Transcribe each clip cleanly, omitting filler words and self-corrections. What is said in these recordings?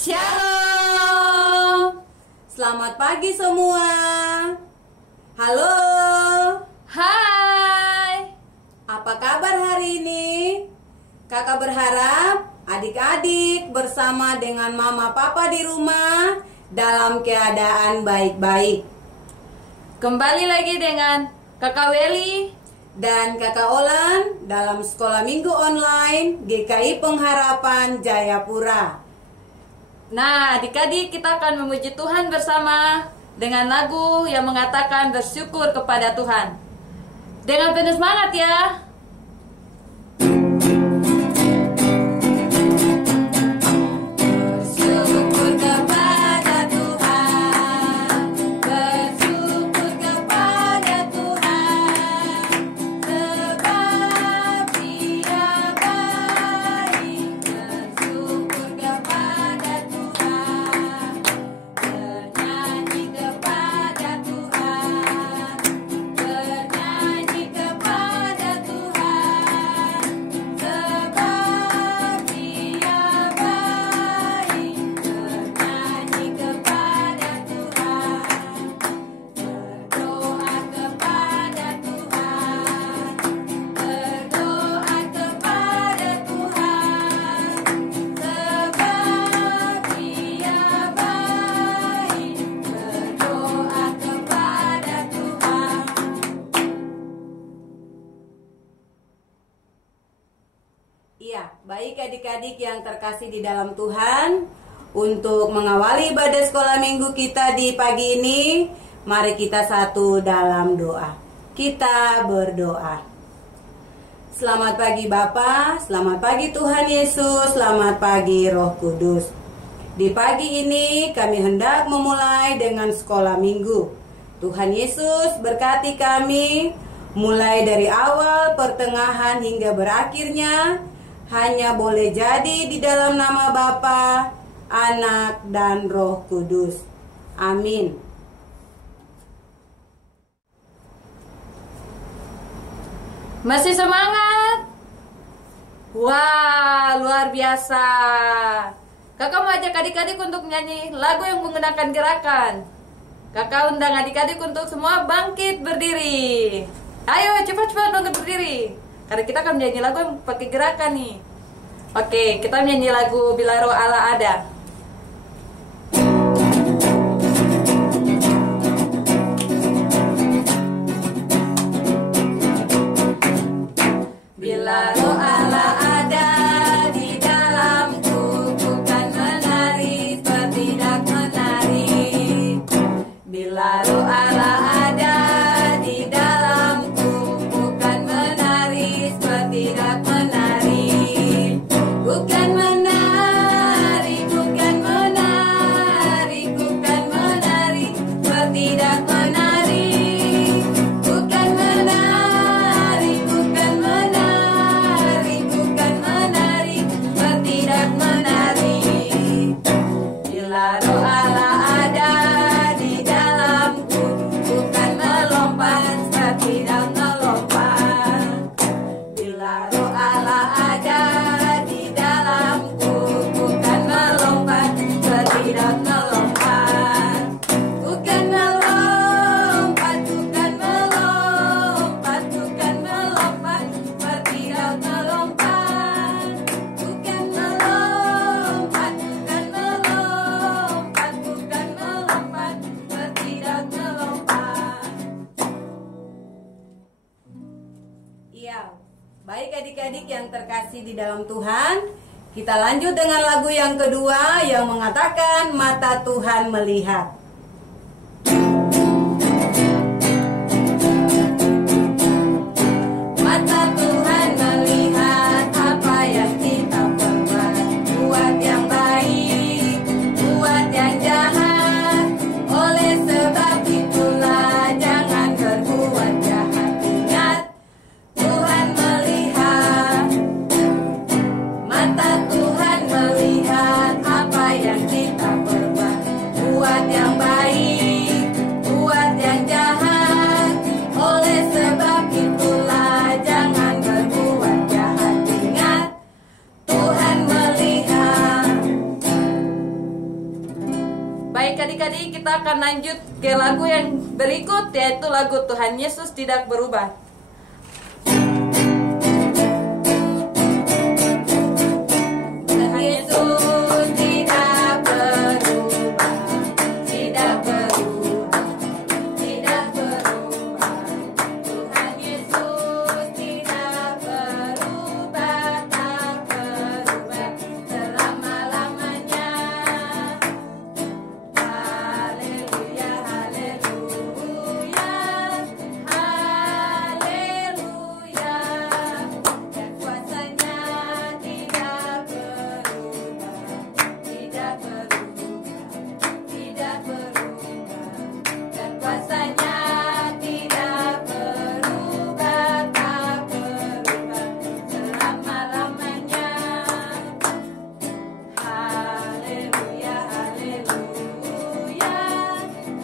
Shalom. Selamat pagi semua. Halo. Hai. Apa kabar hari ini? Kakak berharap adik-adik bersama dengan mama papa di rumah dalam keadaan baik-baik. Kembali lagi dengan Kakak Weli Dan Kakak Olan dalam sekolah minggu online GKI Pengharapan Jayapura. Nah, adik-adik kita akan memuji Tuhan bersama dengan lagu yang mengatakan bersyukur kepada Tuhan. Dengan penuh semangat ya. Bersyukur kepada Tuhan, bersyukur kepada Tuhan, sebab Dia baik. Bersyukur kepada Tuhan, bernyanyi kepada Tuhan, bernyanyi kepada Tuhan, sebab Dia baik. Bernyanyi kepada Tuhan, berdoa kepada Tuhan, berdoa kepada Tuhan, sebab Dia baik. Berdoa kepada Tuhan. Iya, baik adik-adik yang terkasih di dalam Tuhan. Untuk mengawali ibadah sekolah minggu kita di pagi ini, mari kita satu dalam doa. Kita berdoa. Selamat pagi Bapa, selamat pagi Tuhan Yesus, selamat pagi Roh Kudus. Di pagi ini kami hendak memulai dengan sekolah minggu. Tuhan Yesus berkati kami mulai dari awal, pertengahan hingga berakhirnya hanya boleh jadi di dalam nama Bapa, Anak, dan Roh Kudus. Amin. Masih semangat? Wah, luar biasa. Kakak mau ajak adik-adik untuk nyanyi lagu yang menggunakan gerakan. Kakak undang adik-adik untuk semua bangkit berdiri. Ayo cepat-cepat bangkit berdiri. Karena kita akan menyanyi lagu yang pakai gerakan nih. Oke, kita menyanyi lagu Bila Roh Allah Ada. Bila Roh Allah ada di dalamku, bukan menari tidak menari. Bila Roh Allah ada di dalamku, bukan menari tidak menari. Bukan menari, bukan menari, bukan menari, tidak menari. Bukan menari, bukan menari, bukan menari, tidak menari. Bila Roh Allah ada di dalamku, bukan melompat, tidak melompat. Bila Roh Allah ada di dalamku, bukan melompat, tidak melompat. Bukan melompat, bukan melompat, bukan melompat, tidak melompat. Bukan melompat, bukan melompat, bukan melompat, tidak melompat. Iya, baik adik-adik yang terkasih di dalam Tuhan, kita lanjut dengan lagu yang kedua yang mengatakan mata Tuhan melihat. Mata Tuhan melihat apa yang kita perbuat, buat yang baik, buat yang jahat. Oleh sebab itulah jangan berbuat jahat. Ingat, Tuhan melihat. Mata Tuhan melihat apa yang kita perbuat, buat yang baik, buat yang jahat. Oleh sebab itulah jangan berbuat jahat. Ingat, Tuhan melihat. Baik adik-adik, kita akan lanjut ke lagu yang berikut, yaitu lagu Tuhan Yesus Tidak Berubah. Tuhan Yesus tidak berubah, tidak berubah, tidak berubah. Tuhan Yesus tidak berubah, tak berubah selama-lamanya. Haleluya, haleluya, haleluya. Dan kuasanya tidak berubah, tidak berubah, tidak berubah. Dan kuasanya tidak berubah, tak berubah selama-lamanya. Haleluya, haleluya,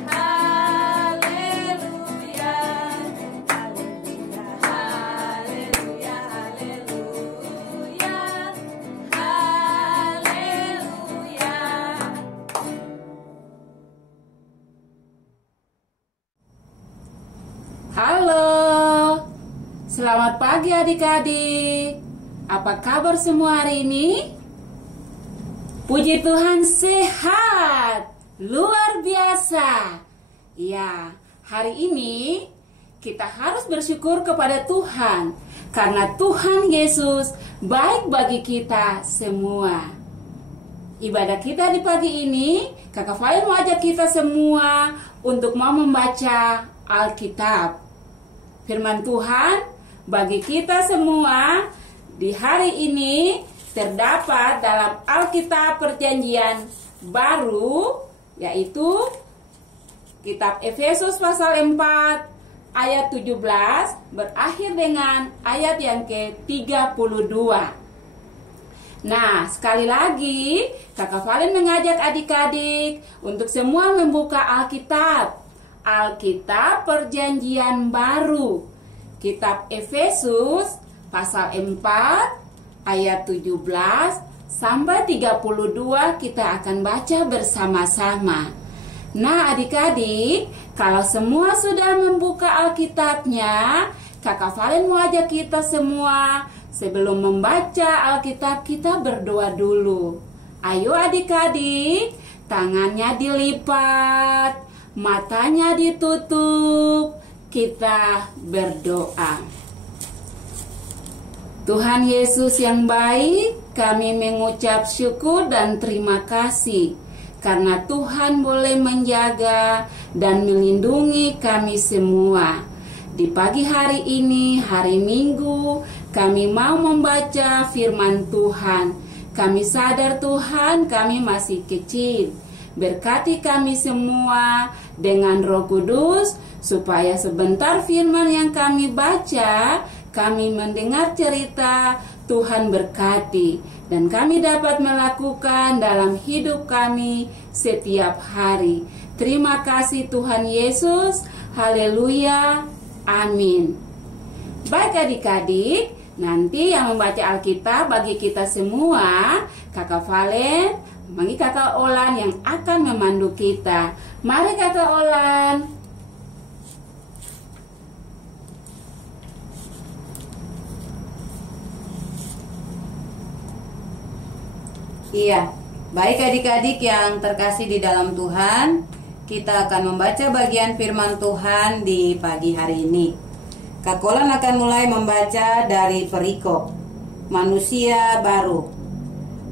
haleluya, haleluya, haleluya, haleluya, haleluya. Halo, selamat pagi adik-adik. Apa kabar semua hari ini? Puji Tuhan sehat, luar biasa. Ya, hari ini kita harus bersyukur kepada Tuhan karena Tuhan Yesus baik bagi kita semua. Ibadah kita di pagi ini, Kakak Valen mau ajak kita semua untuk mau membaca Alkitab. Firman Tuhan bagi kita semua di hari ini terdapat dalam Alkitab Perjanjian Baru, yaitu Kitab Efesus pasal 4 ayat 17 berakhir dengan ayat yang ke-32. Nah, sekali lagi Kakak Valen mengajak adik-adik untuk semua membuka Alkitab. Alkitab Perjanjian Baru, Kitab Efesus pasal 4 ayat 17 sampai 32 kita akan baca bersama-sama. Nah adik-adik, kalau semua sudah membuka Alkitabnya, Kakak Valen mau ajak kita semua sebelum membaca Alkitab kita berdoa dulu. Ayo adik-adik, tangannya dilipat, matanya ditutup, kita berdoa. Tuhan Yesus yang baik, kami mengucap syukur dan terima kasih karena Tuhan boleh menjaga dan melindungi kami semua. Di pagi hari ini, hari Minggu, kami mau membaca firman Tuhan. Kami sadar Tuhan, kami masih kecil. Berkati kami semua dengan Roh Kudus, supaya sebentar firman yang kami baca, kami mendengar cerita, Tuhan berkati, dan kami dapat melakukan dalam hidup kami setiap hari. Terima kasih Tuhan Yesus, haleluya, amin. Baik adik-adik, nanti yang membaca Alkitab bagi kita semua, Kakak Valen, bagi Kakak Olan yang akan memandu kita. Mari Kakak Olan. Iya, baik adik-adik yang terkasih di dalam Tuhan, kita akan membaca bagian firman Tuhan di pagi hari ini. Kak Olan akan mulai membaca dari perikop manusia baru.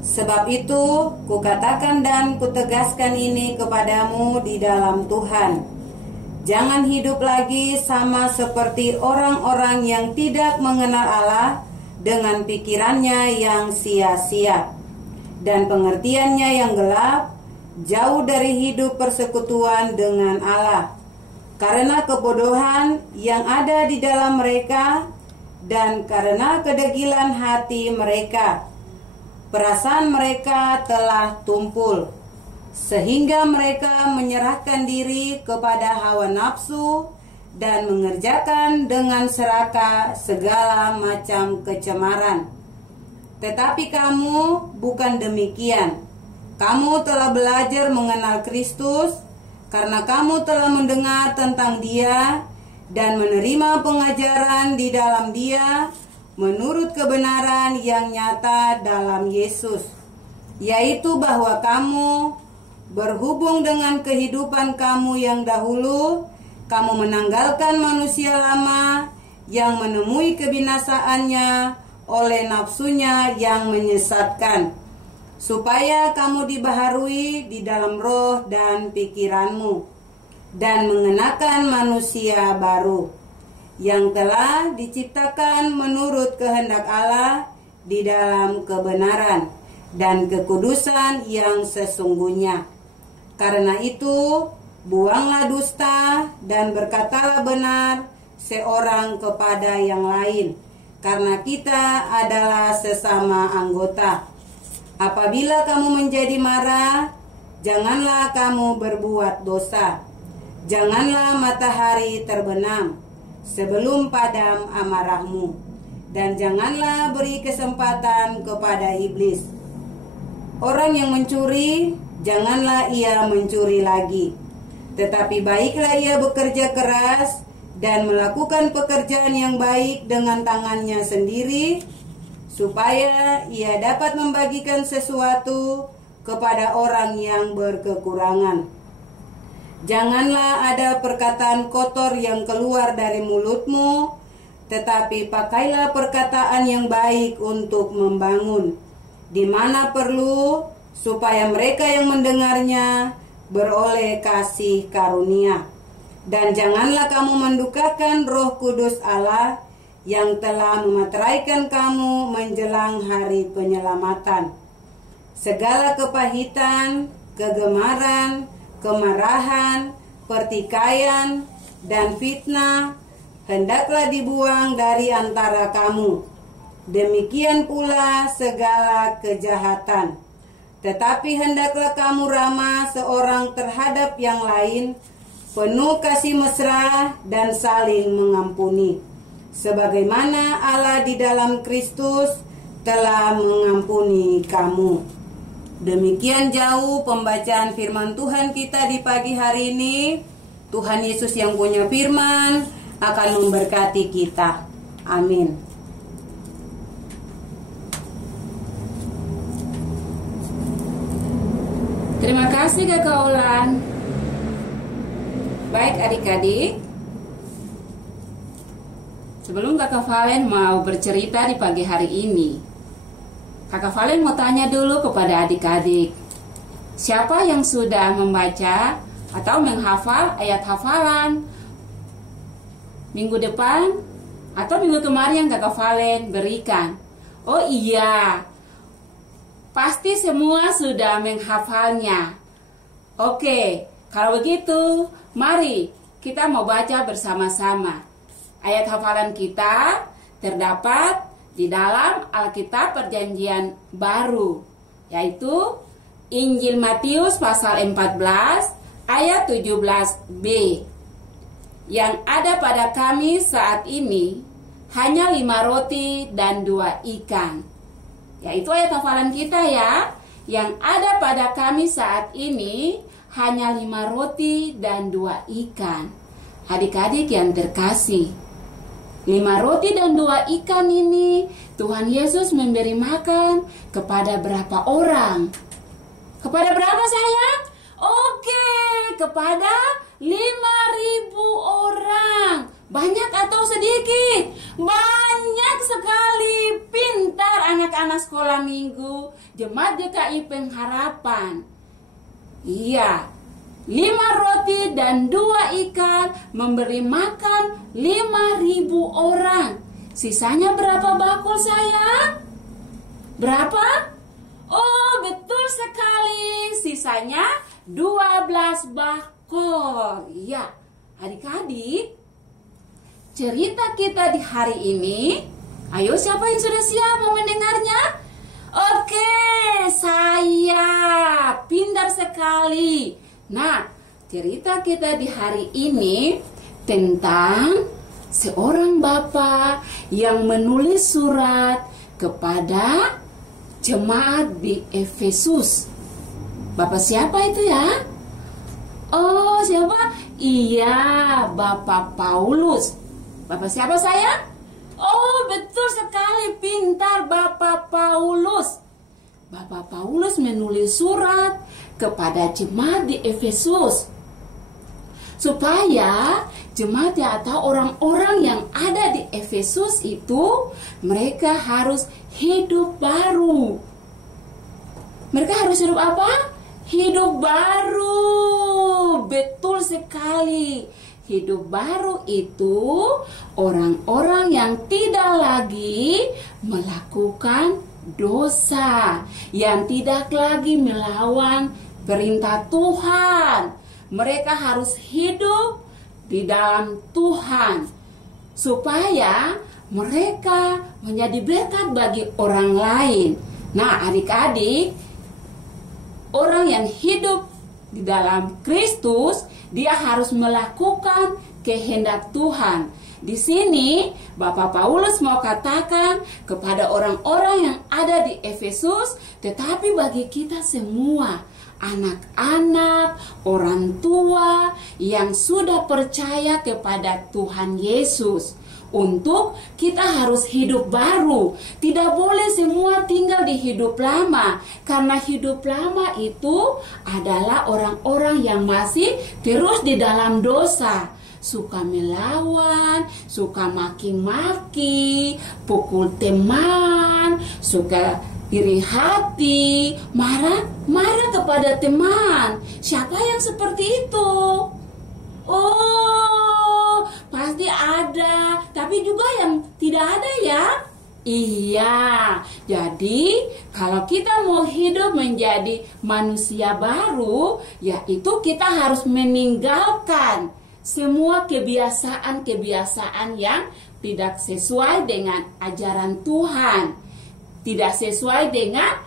Sebab itu, kukatakan dan kutegaskan ini kepadamu di dalam Tuhan. Jangan hidup lagi sama seperti orang-orang yang tidak mengenal Allah dengan pikirannya yang sia-sia dan pengertiannya yang gelap, jauh dari hidup persekutuan dengan Allah. Karena kebodohan yang ada di dalam mereka dan karena kedegilan hati mereka, perasaan mereka telah tumpul, sehingga mereka menyerahkan diri kepada hawa nafsu dan mengerjakan dengan serakah segala macam kecemaran. Tetapi kamu bukan demikian. Kamu telah belajar mengenal Kristus karena kamu telah mendengar tentang Dia dan menerima pengajaran di dalam Dia menurut kebenaran yang nyata dalam Yesus, yaitu bahwa kamu berhubung dengan kehidupan kamu yang dahulu, kamu menanggalkan manusia lama yang menemui kebinasaannya oleh nafsunya yang menyesatkan, supaya kamu dibaharui di dalam roh dan pikiranmu, dan mengenakan manusia baru, yang telah diciptakan menurut kehendak Allah di dalam kebenaran dan kekudusan yang sesungguhnya. Karena itu, buanglah dusta dan berkatalah benar seorang kepada yang lain, karena kita adalah sesama anggota. Apabila kamu menjadi marah, janganlah kamu berbuat dosa. Janganlah matahari terbenam sebelum padam amarahmu, dan janganlah beri kesempatan kepada iblis. Orang yang mencuri, janganlah ia mencuri lagi, tetapi baiklah ia bekerja keras dan melakukan pekerjaan yang baik dengan tangannya sendiri, supaya ia dapat membagikan sesuatu kepada orang yang berkekurangan. Janganlah ada perkataan kotor yang keluar dari mulutmu, tetapi pakailah perkataan yang baik untuk membangun, di mana perlu, supaya mereka yang mendengarnya beroleh kasih karunia. Dan janganlah kamu mendukakan Roh Kudus Allah yang telah memeteraikan kamu menjelang hari penyelamatan. Segala kepahitan, kegemaran, kemarahan, pertikaian, dan fitnah hendaklah dibuang dari antara kamu. Demikian pula segala kejahatan. Tetapi hendaklah kamu ramah seorang terhadap yang lain, penuh kasih mesra dan saling mengampuni, sebagaimana Allah di dalam Kristus telah mengampuni kamu. Demikian jauh pembacaan firman Tuhan kita di pagi hari ini. Tuhan Yesus yang punya firman akan memberkati kita. Amin. Terima kasih Kakak Olan. Baik adik-adik, sebelum Kakak Valen mau bercerita di pagi hari ini, Kakak Valen mau tanya dulu kepada adik-adik, siapa yang sudah membaca atau menghafal ayat hafalan minggu depan atau minggu kemarin yang Kakak Valen berikan? Oh iya, pasti semua sudah menghafalnya. Oke, kalau begitu, mari kita mau baca bersama-sama. Ayat hafalan kita terdapat di dalam Alkitab Perjanjian Baru, yaitu Injil Matius pasal 14 ayat 17b. Yang ada pada kami saat ini hanya 5 roti dan 2 ikan. Yaitu ayat hafalan kita ya. Yang ada pada kami saat ini hanya 5 roti dan 2 ikan. Adik-adik yang terkasih, 5 roti dan 2 ikan ini Tuhan Yesus memberi makan kepada berapa orang? Kepada berapa sayang? Oke, kepada 5.000 orang. Banyak atau sedikit? Banyak sekali. Pintar anak-anak sekolah minggu Jemaat GKI Pengharapan. Iya, 5 roti dan 2 ikan memberi makan 5.000 orang. Sisanya berapa bakul sayang? Berapa? Oh, betul sekali. Sisanya 12 bakul. Iya, adik-adik, cerita kita di hari ini, ayo siapa yang sudah siap mau mendengarnya? Oke, saya pintar sekali. Nah, cerita kita di hari ini tentang seorang bapak yang menulis surat kepada jemaat di Efesus. Bapak siapa itu ya? Oh, siapa? Iya, Bapak Paulus. Bapak siapa saya? Oh, betul sekali, pintar Bapak Paulus. Bapak Paulus menulis surat kepada jemaat di Efesus supaya jemaat atau orang-orang yang ada di Efesus itu mereka harus hidup baru. Mereka harus hidup apa? Hidup baru. Betul sekali. Hidup baru itu orang-orang yang tidak lagi melakukan dosa, yang tidak lagi melawan perintah Tuhan. Mereka harus hidup di dalam Tuhan supaya mereka menjadi berkat bagi orang lain. Nah, adik-adik, orang yang hidup di dalam Kristus, dia harus melakukan kehendak Tuhan. Di sini Bapak Paulus mau katakan kepada orang-orang yang ada di Efesus, tetapi bagi kita semua, anak-anak, orang tua yang sudah percaya kepada Tuhan Yesus, untuk kita harus hidup baru. Tidak boleh semua tinggal di hidup lama, karena hidup lama itu adalah orang-orang yang masih terus di dalam dosa, suka melawan, suka maki-maki, pukul teman, suka iri hati, marah kepada teman. Siapa yang seperti itu? Oh, pasti ada, tapi juga yang tidak ada ya. Iya, jadi kalau kita mau hidup menjadi manusia baru, yaitu kita harus meninggalkan semua kebiasaan-kebiasaan yang tidak sesuai dengan ajaran Tuhan, tidak sesuai dengan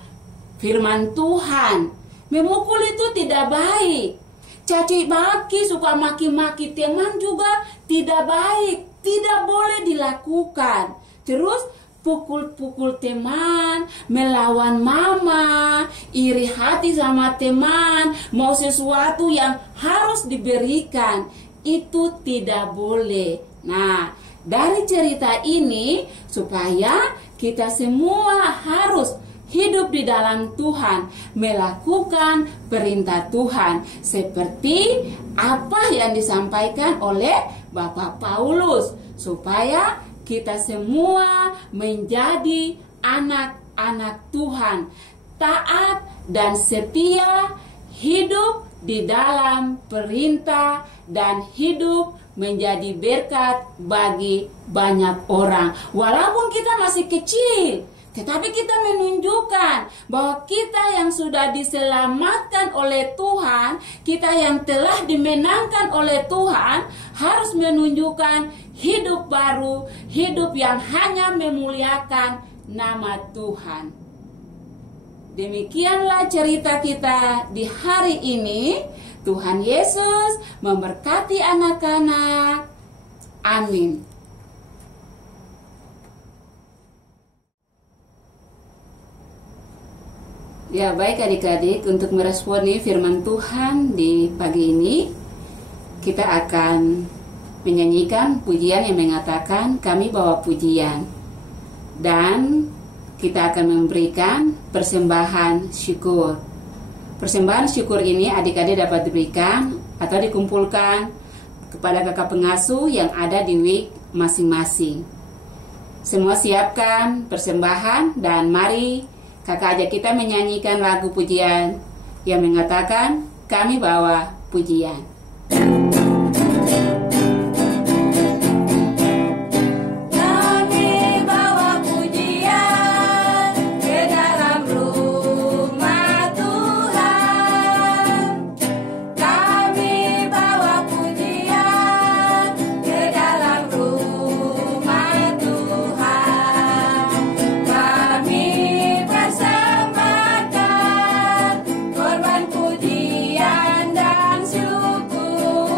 firman Tuhan. Memukul itu tidak baik. Caci maki, suka maki-maki teman juga tidak baik, tidak boleh dilakukan. Terus pukul-pukul teman, melawan mama, iri hati sama teman, mau sesuatu yang harus diberikan, itu tidak boleh. Nah, dari cerita ini supaya kita semua harus hidup di dalam Tuhan, melakukan perintah Tuhan seperti apa yang disampaikan oleh Bapak Paulus, supaya kita semua menjadi anak-anak Tuhan, taat dan setia, hidup di dalam perintah dan hidup menjadi berkat bagi banyak orang. Walaupun kita masih kecil, tetapi kita menunjukkan bahwa kita yang sudah diselamatkan oleh Tuhan, kita yang telah dimenangkan oleh Tuhan, harus menunjukkan hidup baru, hidup yang hanya memuliakan nama Tuhan. Demikianlah cerita kita di hari ini. Tuhan Yesus memberkati anak-anak. Amin. Ya, baik adik-adik, untuk meresponi firman Tuhan di pagi ini, kita akan menyanyikan pujian yang mengatakan kami bawa pujian. Dan kita akan memberikan persembahan syukur. Persembahan syukur ini adik-adik dapat diberikan atau dikumpulkan kepada kakak pengasuh yang ada di WIK masing-masing. Semua siapkan persembahan dan mari kakak ajak kita menyanyikan lagu pujian yang mengatakan kami bawa pujian. Pujian dan syukur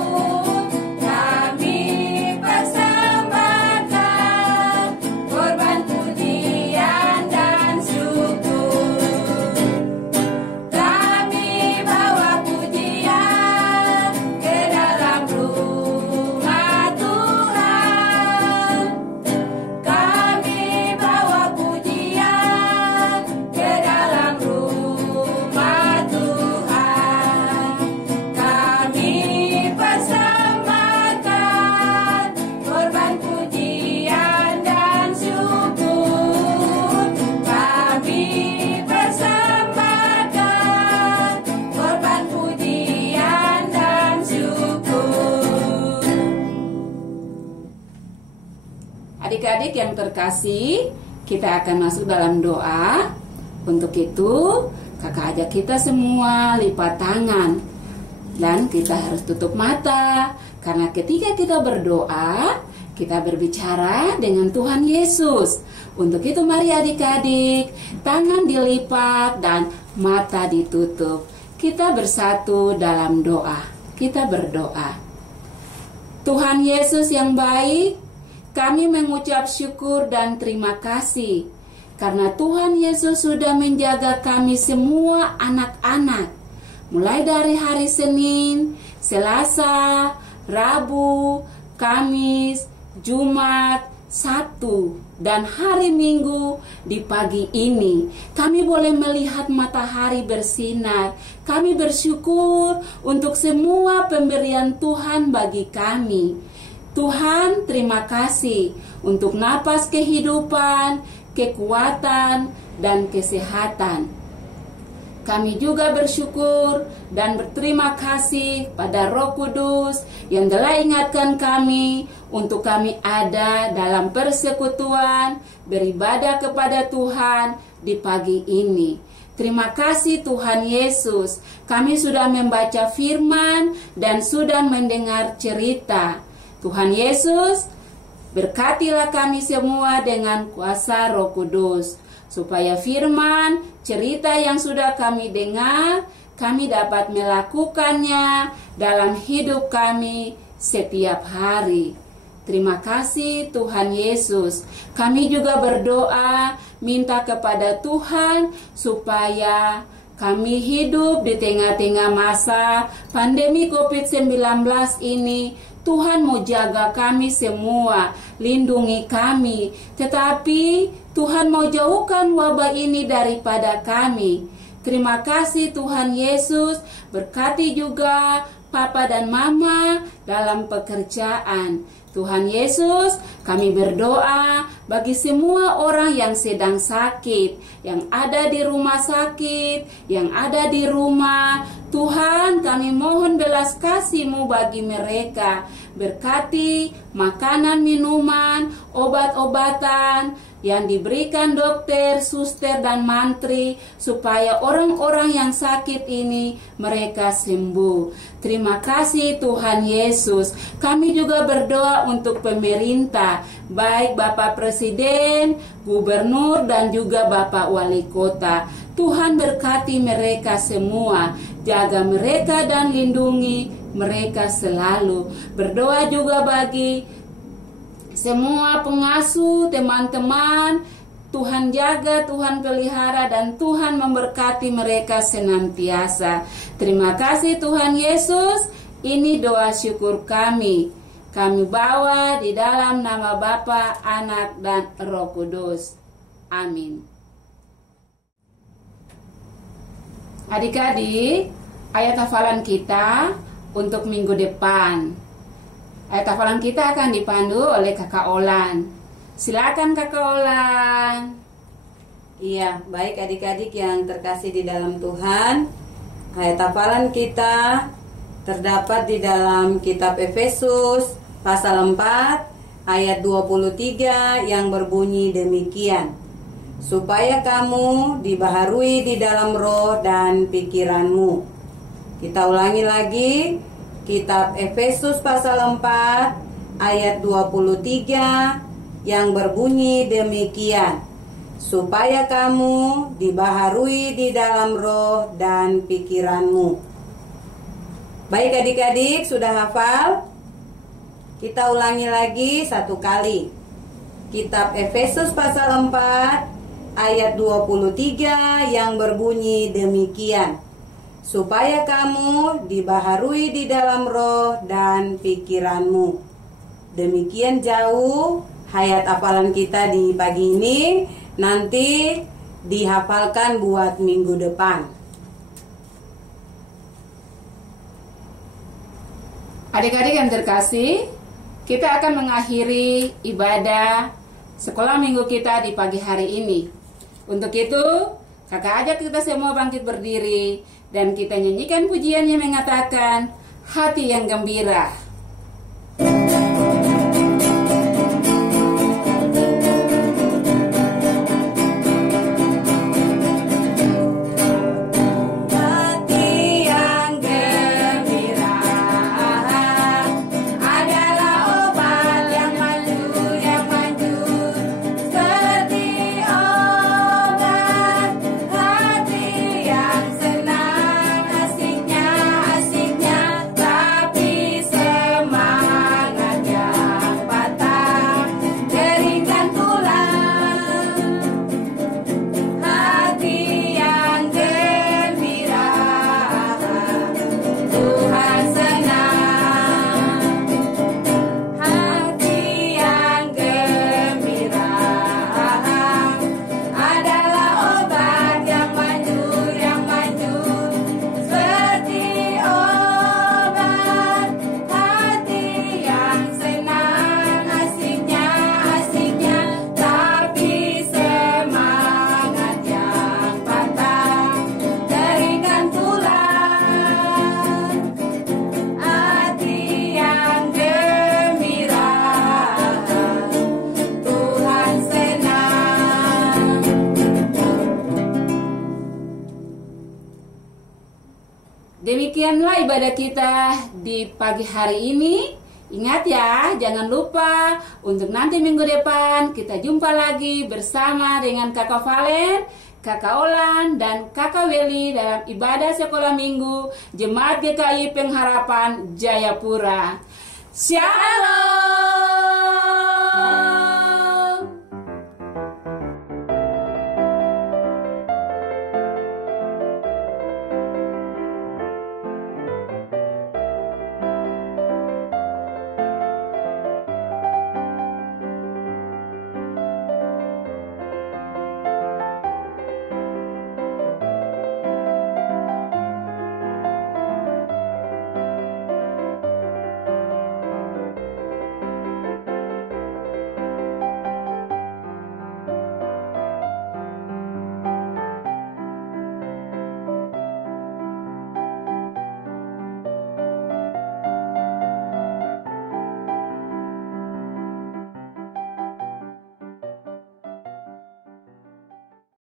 adik-adik yang terkasih, kita akan masuk dalam doa. Untuk itu, kakak ajak kita semua lipat tangan. Dan kita harus tutup mata. Karena ketika kita berdoa, kita berbicara dengan Tuhan Yesus. Untuk itu mari adik-adik, tangan dilipat dan mata ditutup. Kita bersatu dalam doa. Kita berdoa. Tuhan Yesus yang baik, kami mengucap syukur dan terima kasih karena Tuhan Yesus sudah menjaga kami semua anak-anak. Mulai dari hari Senin, Selasa, Rabu, Kamis, Jumat, Sabtu, dan hari Minggu di pagi ini. Kami boleh melihat matahari bersinar. Kami bersyukur untuk semua pemberian Tuhan bagi kami. Tuhan, terima kasih untuk napas kehidupan, kekuatan, dan kesehatan. Kami juga bersyukur dan berterima kasih pada Roh Kudus yang telah ingatkan kami untuk kami ada dalam persekutuan beribadah kepada Tuhan di pagi ini. Terima kasih Tuhan Yesus, kami sudah membaca firman dan sudah mendengar cerita. Tuhan Yesus, berkatilah kami semua dengan kuasa Roh Kudus, supaya firman, cerita yang sudah kami dengar, kami dapat melakukannya dalam hidup kami setiap hari. Terima kasih Tuhan Yesus. Kami juga berdoa, minta kepada Tuhan supaya kami hidup di tengah-tengah masa pandemi COVID-19 ini. Tuhan mau jaga kami semua, lindungi kami. Tetapi Tuhan mau jauhkan wabah ini daripada kami. Terima kasih Tuhan Yesus, berkati juga Papa dan Mama dalam pekerjaan. Tuhan Yesus, kami berdoa bagi semua orang yang sedang sakit, yang ada di rumah sakit, yang ada di rumah. Tuhan, kami mohon belas kasih-Mu bagi mereka. Berkati makanan, minuman, obat-obatan yang diberikan dokter, suster, dan mantri, supaya orang-orang yang sakit ini mereka sembuh. Terima kasih Tuhan Yesus. Kami juga berdoa untuk pemerintah, baik Bapak Presiden, Gubernur, dan juga Bapak Wali Kota. Tuhan berkati mereka semua, jaga mereka dan lindungi mereka selalu. Berdoa juga bagi semua pengasuh, teman-teman. Tuhan jaga, Tuhan pelihara, dan Tuhan memberkati mereka senantiasa. Terima kasih Tuhan Yesus. Ini doa syukur kami. Kami bawa di dalam nama Bapa, Anak, dan Roh Kudus. Amin. Adik-adik, ayat hafalan kita untuk minggu depan. Ayat hafalan kita akan dipandu oleh Kakak Olan. Silakan Kakak Olan. Iya, baik adik-adik yang terkasih di dalam Tuhan. Ayat hafalan kita terdapat di dalam kitab Efesus pasal 4 ayat 23 yang berbunyi demikian. Supaya kamu dibaharui di dalam roh dan pikiranmu. Kita ulangi lagi. Kitab Efesus pasal 4 ayat 23 yang berbunyi demikian. Supaya kamu dibaharui di dalam roh dan pikiranmu. Baik adik-adik, sudah hafal? Kita ulangi lagi satu kali. Kitab Efesus pasal 4 ayat 23 yang berbunyi demikian. Supaya kamu dibaharui di dalam roh dan pikiranmu. Demikian jauh ayat hafalan kita di pagi ini. Nanti dihafalkan buat minggu depan. Adik-adik yang terkasih, kita akan mengakhiri ibadah sekolah minggu kita di pagi hari ini. Untuk itu, kakak ajak kita semua bangkit berdiri dan kita nyanyikan pujian yang mengatakan hati yang gembira. Demikianlah ibadah kita di pagi hari ini. Ingat ya, jangan lupa untuk nanti minggu depan kita jumpa lagi bersama dengan Kakak Valen, Kakak Olan, dan Kakak Weli dalam ibadah sekolah minggu Jemaat GKI Pengharapan Jayapura. Shalom.